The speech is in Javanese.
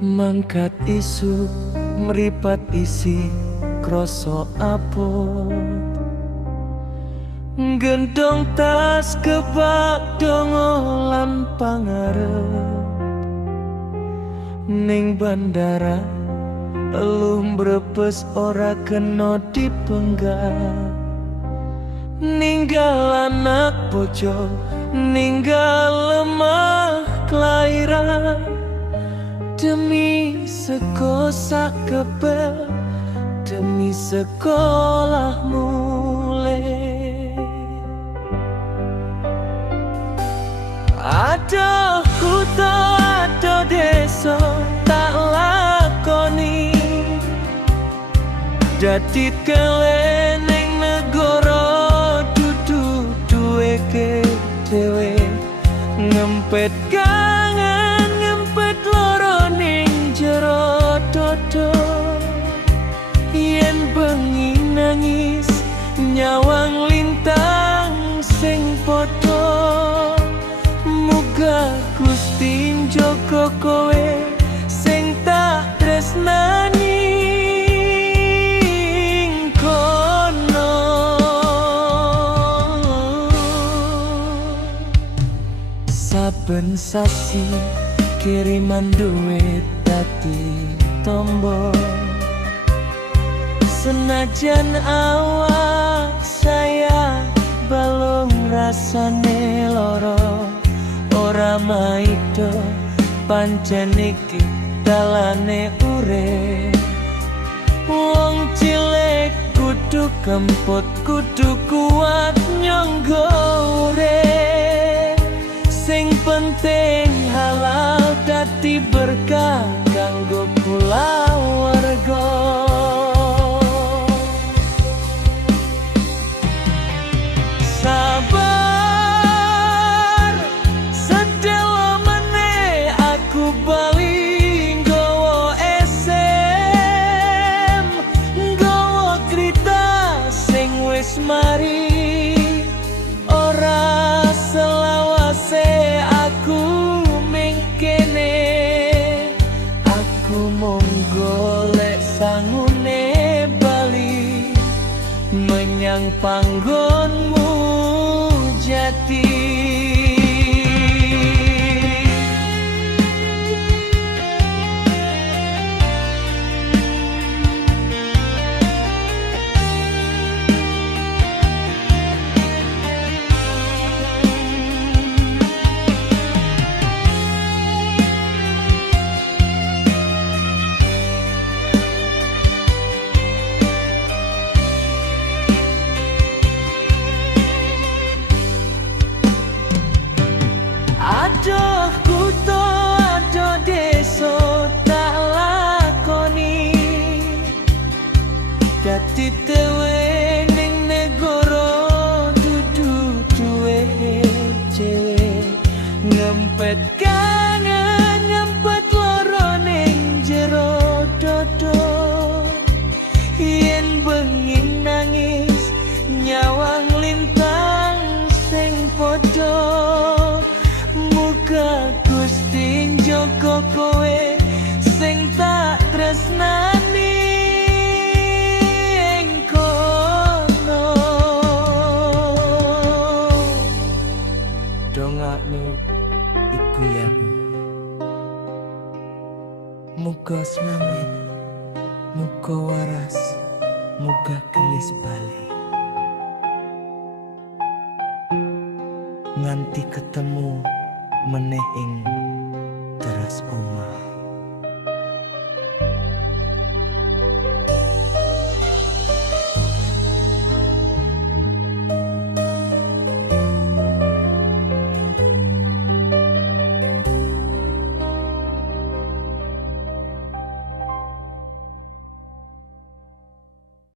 Mangkat isu mripat isi krasa apot, gendong tas kebak dongo lan pangarep. Ning bandara eluh brepes ora kena dipenggal. Ninggal anak bojo, ninggal lemah kelahiran, demi sego sak kebel, demi sekolah mulai. Aduh kuto, aduh desa tak lakoni, dadi keleneng negara dudu duwe dhewe. Ngempet kangen, ngempet loro ning jero dodo. Yen bengi nangis nyawang lintang sing padha, muga Gusti njogo kowe sing tak tresnani ing kono. Saben sasi kiriman duit dadi tombo, senajan awak saya balung rasane loro, ora maido pancen iki dalane urip. Wong cilik kudu kempot, kudu kuat nyangga urip. Sing penting halal dadi berkah kanggo kulawarga. Sabar sedelo meneh aku bali nggawa SM, nggawa krita sing wis mari. Ora selawase aku mengkene, aku mung golek sangune bali menyang panggonmu jati. Aduh kuto, aduh desa tak lakoni, dadi dewe ning negara dudu duwe dhewe. Ngempet kangen, ngempet loro ning jero dodo. Yen bengi nangis nyawang lintang sing padha, muga Gusti njogo kowe sing tak tresnani ing kono. Dongakmu iku ya, muga semangat, muga waras, muga gelis bali. Nganti ketemu meneh ing teras omah.